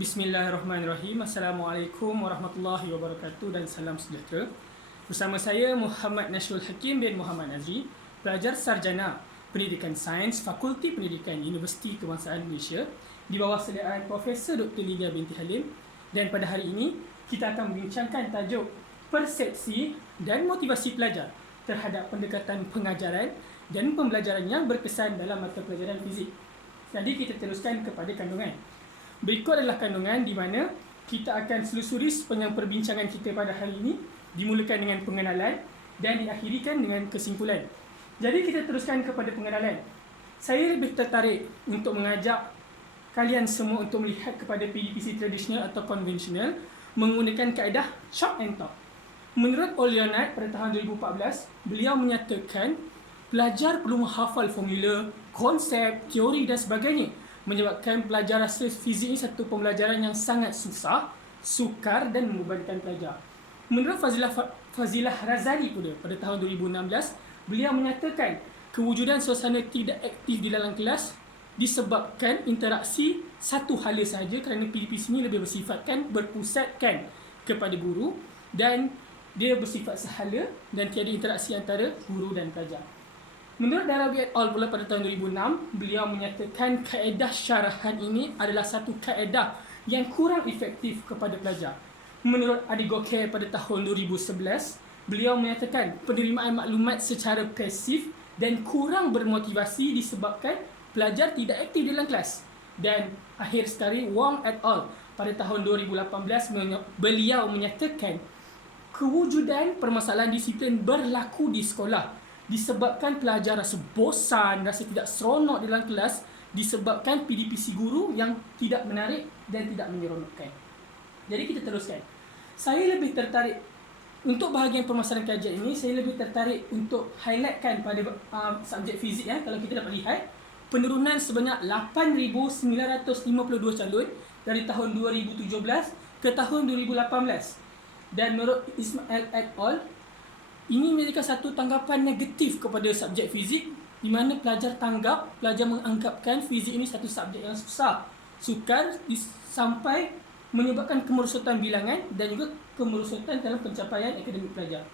Bismillahirrahmanirrahim. Assalamualaikum warahmatullahi wabarakatuh dan salam sejahtera. Bersama saya Muhammad Nasrul Hakim bin Muhammad Nazri, pelajar sarjana Pendidikan Sains Fakulti Pendidikan Universiti Kebangsaan Malaysia di bawah sediaan Profesor Dr. Lydia binti Halim, dan pada hari ini kita akan membincangkan tajuk persepsi dan motivasi pelajar terhadap pendekatan pengajaran dan pembelajaran yang berkesan dalam mata pelajaran fizik. Jadi kita teruskan kepada kandungan. Berikut adalah kandungan di mana kita akan selusuri sepanjang perbincangan kita pada hari ini, dimulakan dengan pengenalan dan diakhirikan dengan kesimpulan. Jadi kita teruskan kepada pengenalan. Saya lebih tertarik untuk mengajak kalian semua untuk melihat kepada PDPC tradisional atau konvensional menggunakan kaedah chalk and talk. Menurut Leonard pada tahun 2014, beliau menyatakan pelajar perlu menghafal formula, konsep, teori dan sebagainya, menyebabkan pelajaran fizik ini satu pembelajaran yang sangat susah, sukar dan membebankan pelajar. Menurut Fazilah Razali pula pada tahun 2016, beliau menyatakan kewujudan suasana tidak aktif di dalam kelas disebabkan interaksi satu hala sahaja, kerana PDPC ini lebih bersifatkan berpusatkan kepada guru dan dia bersifat sehala dan tiada interaksi antara guru dan pelajar. Menurut Darabi et al. Pula pada tahun 2006, beliau menyatakan kaedah syarahan ini adalah satu kaedah yang kurang efektif kepada pelajar. Menurut Adi Gokey pada tahun 2011, beliau menyatakan penerimaan maklumat secara pasif dan kurang bermotivasi disebabkan pelajar tidak aktif dalam kelas. Dan akhir sekali, Wong et al. Pada tahun 2018, beliau menyatakan kewujudan permasalahan disiplin berlaku di sekolah disebabkan pelajar rasa bosan, rasa tidak seronok dalam kelas disebabkan PDPC guru yang tidak menarik dan tidak menyeronokkan. Jadi kita teruskan. Saya lebih tertarik untuk bahagian permasalahan kajian ini, saya lebih tertarik untuk highlightkan pada subjek fizik kalau kita dapat lihat penurunan sebanyak 8,952 calon dari tahun 2017 ke tahun 2018. Dan menurut Ismail et al., ini menjadikan satu tanggapan negatif kepada subjek fizik, di mana pelajar menganggapkan fizik ini satu subjek yang susah, sukar sampai menyebabkan kemerosotan bilangan dan juga kemerosotan dalam pencapaian akademik pelajar.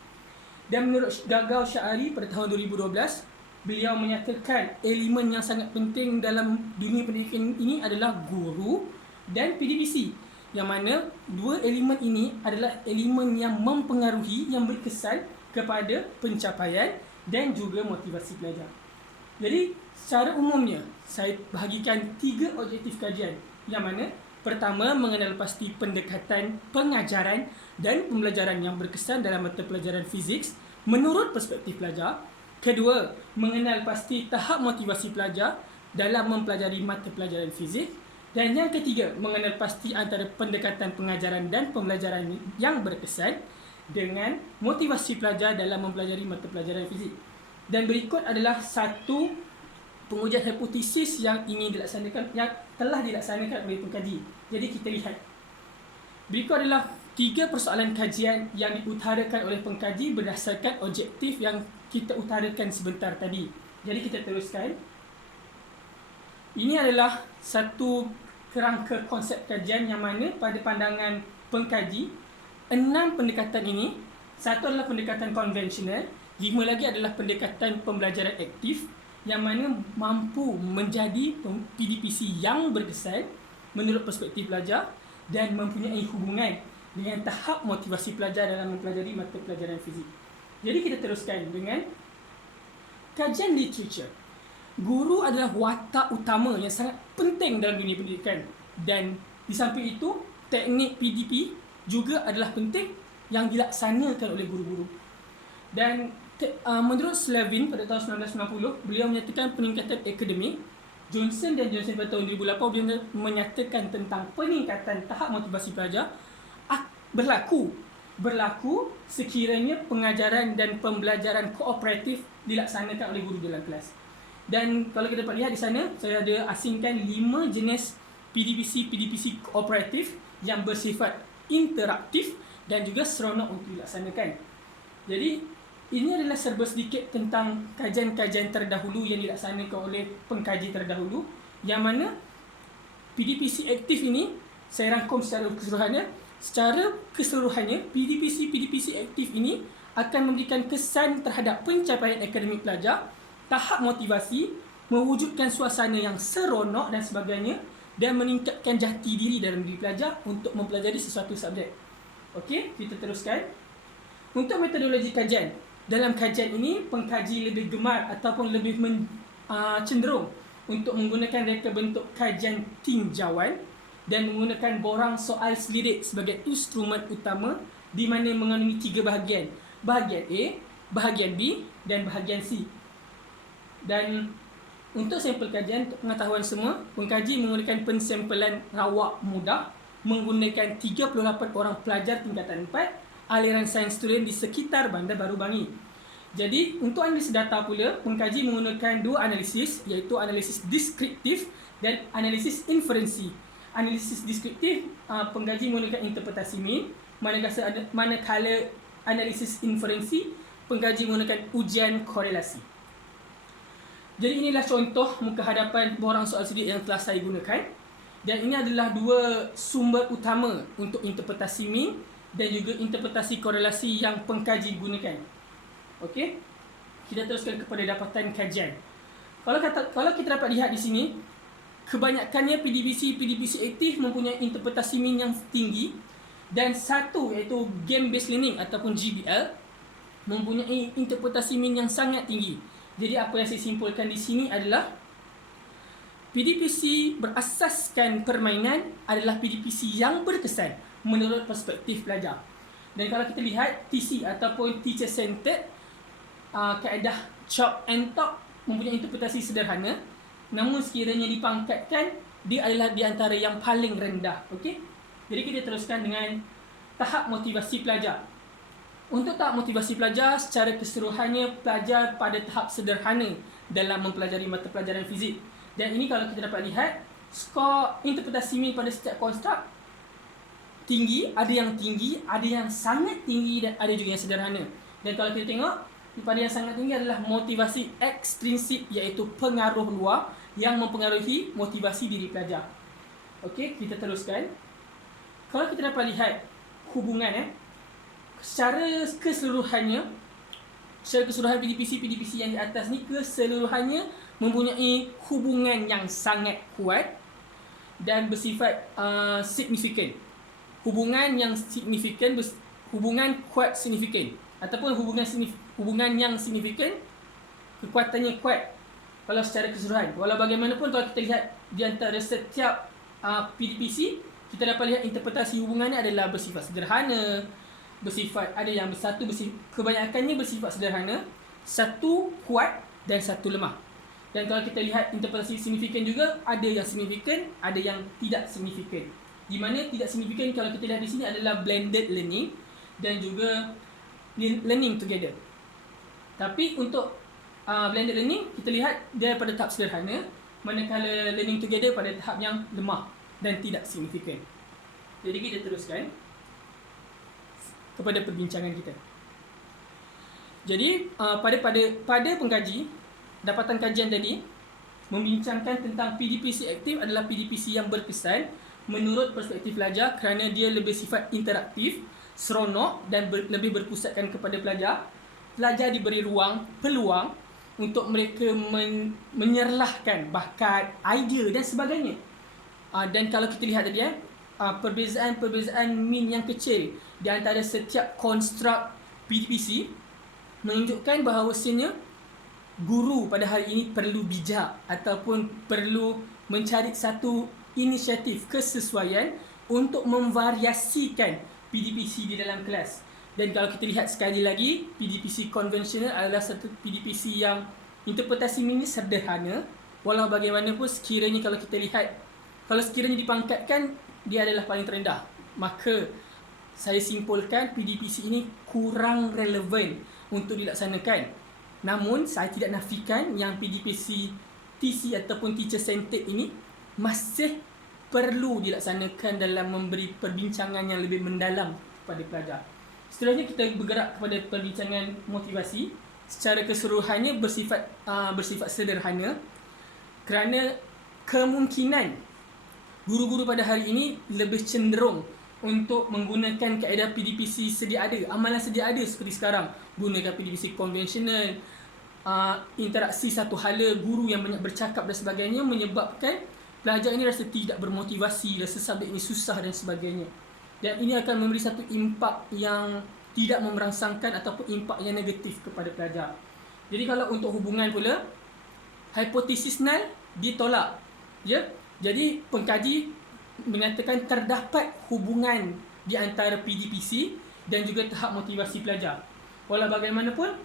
Dan menurut Gagal Syari pada tahun 2012, beliau menyatakan elemen yang sangat penting dalam dunia pendidikan ini adalah guru dan PDPC, yang mana dua elemen ini adalah elemen yang mempengaruhi, yang berkesan kepada pencapaian dan juga motivasi pelajar. Jadi secara umumnya saya bahagikan 3 objektif kajian, yang mana pertama, mengenal pasti pendekatan pengajaran dan pembelajaran yang berkesan dalam mata pelajaran fizik menurut perspektif pelajar. Kedua, mengenal pasti tahap motivasi pelajar dalam mempelajari mata pelajaran fizik. Dan yang ketiga, mengenal pasti antara pendekatan pengajaran dan pembelajaran yang berkesan dengan motivasi pelajar dalam mempelajari mata pelajaran fizik. Dan berikut adalah satu pengujian hipotesis yang ingin dilaksanakan, yang telah dilaksanakan oleh pengkaji. Jadi kita lihat. Berikut adalah 3 persoalan kajian yang diutarakan oleh pengkaji berdasarkan objektif yang kita utarakan sebentar tadi. Jadi kita teruskan. Ini adalah satu kerangka konsep kajian yang mana pada pandangan pengkaji 6 pendekatan ini, satu adalah pendekatan konvensional, 5 lagi adalah pendekatan pembelajaran aktif yang mana mampu menjadi PDPC yang berkesan menurut perspektif pelajar dan mempunyai hubungan dengan tahap motivasi pelajar dalam mempelajari mata pelajaran fizik. Jadi kita teruskan dengan kajian literature. Guru adalah watak utama yang sangat penting dalam dunia pendidikan, dan di samping itu teknik PDP juga adalah penting yang dilaksanakan oleh guru-guru. Dan menurut Slavin pada tahun 1990, beliau menyatakan peningkatan akademik. Johnson dan Johnson pada tahun 2008, beliau menyatakan tentang peningkatan tahap motivasi pelajar berlaku sekiranya pengajaran dan pembelajaran kooperatif dilaksanakan oleh guru dalam kelas. Dan kalau kita dapat lihat di sana, saya ada asingkan 5 jenis PDPC kooperatif yang bersifat interaktif dan juga seronok untuk dilaksanakan. Jadi ini adalah serba sedikit tentang kajian-kajian terdahulu yang dilaksanakan oleh pengkaji terdahulu, yang mana PDPC aktif ini saya rangkum secara keseluruhannya PDPC aktif ini akan memberikan kesan terhadap pencapaian akademik pelajar, tahap motivasi, mewujudkan suasana yang seronok dan sebagainya, dan meningkatkan jati diri dalam diri pelajar untuk mempelajari sesuatu subjek. Okey, kita teruskan. Untuk metodologi kajian, dalam kajian ini pengkaji lebih gemar ataupun lebih cenderung untuk menggunakan reka bentuk kajian tinjauan dan menggunakan borang soal selidik sebagai instrumen utama, di mana mengandungi 3 bahagian. Bahagian A, bahagian B dan bahagian C. Dan untuk sampel kajian, untuk pengetahuan semua, pengkaji menggunakan pensampelan rawak mudah menggunakan 38 orang pelajar tingkatan 4 aliran sains student di sekitar Bandar Baru Bangi. Jadi, untuk analisis data pula, pengkaji menggunakan 2 analisis, iaitu analisis deskriptif dan analisis inferensi. Analisis deskriptif, pengkaji menggunakan interpretasi mean, manakala analisis inferensi, pengkaji menggunakan ujian korelasi. Jadi inilah contoh muka hadapan borang soal selidik yang telah saya gunakan, dan ini adalah 2 sumber utama untuk interpretasi mean dan juga interpretasi korelasi yang pengkaji gunakan. Okey, kita teruskan kepada dapatan kajian. Kalau kita dapat lihat di sini, kebanyakannya PDPC aktif mempunyai interpretasi mean yang tinggi, dan satu iaitu game based learning ataupun GBL mempunyai interpretasi mean yang sangat tinggi. Jadi apa yang saya simpulkan di sini adalah PDPC berasaskan permainan adalah PDPC yang berkesan menurut perspektif pelajar. Dan kalau kita lihat TC ataupun teacher centered, kaedah chop and talk mempunyai interpretasi sederhana, namun sekiranya dipangkatkan, dia adalah di antara yang paling rendah. Okey. Jadi kita teruskan dengan tahap motivasi pelajar. Untuk tahap motivasi pelajar, secara keseluruhannya pelajar pada tahap sederhana dalam mempelajari mata pelajaran fizik. Dan ini kalau kita dapat lihat, skor interpretasi mean pada setiap konstruk tinggi, ada yang sangat tinggi dan ada juga yang sederhana. Dan kalau kita tengok, pada yang sangat tinggi adalah motivasi ekstrinsik, iaitu pengaruh luar yang mempengaruhi motivasi diri pelajar. Okey, kita teruskan. Kalau kita dapat lihat hubungan secara keseluruhan PDPC yang di atas ni keseluruhannya mempunyai hubungan yang sangat kuat dan bersifat signifikan. Hubungan kuat signifikan ataupun hubungan yang signifikan, kekuatannya kuat kalau secara keseluruhan. Walau bagaimanapun, kalau kita lihat di antara setiap PDPC, kita dapat lihat interpretasi hubungannya adalah bersifat sederhana, kebanyakannya bersifat sederhana, satu kuat dan satu lemah. Dan kalau kita lihat interpretasi signifikan juga, ada yang signifikan, ada yang tidak signifikan. Di mana tidak signifikan kalau kita lihat di sini adalah blended learning dan juga learning together. Tapi untuk blended learning, kita lihat dia pada tahap sederhana, manakala learning together pada tahap yang lemah dan tidak signifikan. Jadi kita teruskan kepada perbincangan kita. Jadi pada pengkaji, dapatan kajian tadi membincangkan tentang PDPC aktif adalah PDPC yang berkesan menurut perspektif pelajar kerana dia lebih sifat interaktif, seronok dan lebih berpusatkan kepada pelajar. Pelajar diberi peluang untuk mereka menyerlahkan bakat, idea dan sebagainya. Dan kalau kita lihat tadi perbezaan mean yang kecil di antara setiap konstruk PDPC menunjukkan bahawasanya guru pada hari ini perlu bijak ataupun perlu mencari satu inisiatif kesesuaian untuk memvariasikan PDPC di dalam kelas. Dan kalau kita lihat sekali lagi, PDPC konvensional adalah satu PDPC yang interpretasi ini sederhana. Walau bagaimanapun, kalau sekiranya dipangkatkan, dia adalah paling terendah. Maka saya simpulkan PDPC ini kurang relevan untuk dilaksanakan. Namun saya tidak nafikan yang PDPC TC ataupun teacher centered ini masih perlu dilaksanakan dalam memberi perbincangan yang lebih mendalam kepada pelajar. Seterusnya kita bergerak kepada perbincangan motivasi. Secara keseluruhannya bersifat sederhana kerana kemungkinan Guru-guru pada hari ini lebih cenderung untuk menggunakan kaedah PDPC sedia ada, amalan sedia ada seperti sekarang. Gunakan PDPC konvensional, interaksi satu hala, guru yang banyak bercakap dan sebagainya, menyebabkan pelajar ini rasa tidak bermotivasi, rasa subjek ini susah dan sebagainya. Dan ini akan memberi satu impak yang tidak memerangsangkan ataupun impak yang negatif kepada pelajar. Jadi kalau untuk hubungan pula, hipotesis null ditolak. Ya. Jadi pengkaji menyatakan terdapat hubungan di antara PDPC dan juga tahap motivasi pelajar. Walau bagaimanapun,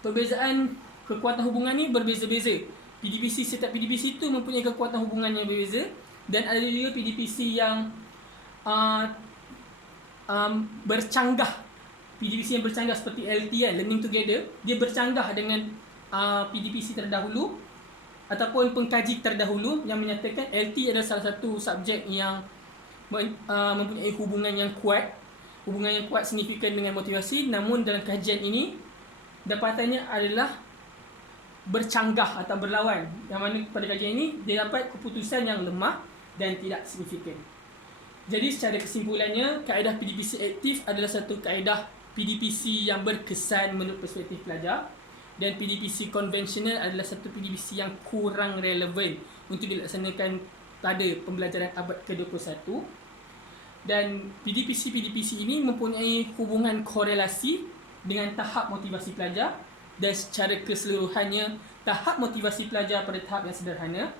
perbezaan kekuatan hubungan ni berbeza-beza. PDPC, setiap PDPC itu mempunyai kekuatan hubungan yang berbeza, dan ada juga PDPC yang bercanggah. PDPC yang bercanggah seperti LTN, Learning Together, dia bercanggah dengan PDPC terdahulu ataupun pengkaji terdahulu yang menyatakan LT adalah salah satu subjek yang mempunyai hubungan yang kuat signifikan dengan motivasi. Namun dalam kajian ini dapatannya adalah bercanggah atau berlawan, yang mana pada kajian ini dia dapat keputusan yang lemah dan tidak signifikan. Jadi secara kesimpulannya, kaedah PDPC aktif adalah satu kaedah PDPC yang berkesan menurut perspektif pelajar, dan PDPC konvensional adalah satu PDPC yang kurang relevan untuk dilaksanakan pada pembelajaran abad ke-21. Dan PDPC ini mempunyai hubungan korelasi dengan tahap motivasi pelajar, dan secara keseluruhannya tahap motivasi pelajar pada tahap yang sederhana,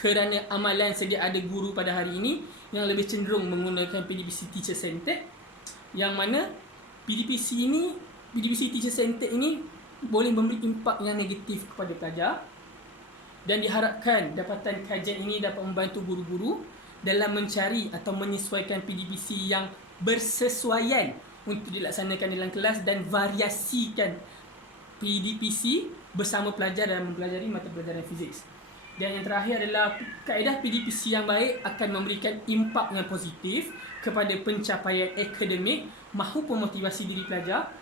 kerana amalan sedia ada guru pada hari ini yang lebih cenderung menggunakan PDPC teacher centered, yang mana PDPC teacher centered ini boleh memberi impak yang negatif kepada pelajar, dan diharapkan dapatan kajian ini dapat membantu guru-guru dalam mencari atau menyesuaikan PDPC yang bersesuaian untuk dilaksanakan dalam kelas, dan variasikan PDPC bersama pelajar dalam mempelajari mata pelajaran fizik. Dan yang terakhir adalah kaedah PDPC yang baik akan memberikan impak yang positif kepada pencapaian akademik maupun motivasi diri pelajar,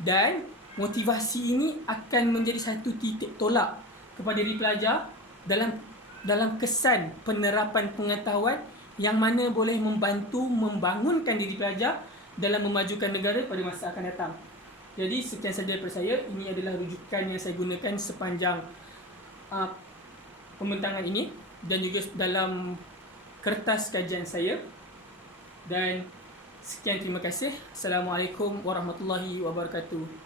dan motivasi ini akan menjadi satu titik tolak kepada diri pelajar dalam kesan penerapan pengetahuan yang mana boleh membantu membangunkan diri pelajar dalam memajukan negara pada masa akan datang. Jadi sekian saja daripada saya. Ini adalah rujukan yang saya gunakan sepanjang pembentangan ini dan juga dalam kertas kajian saya. Dan sekian, terima kasih. Assalamualaikum warahmatullahi wabarakatuh.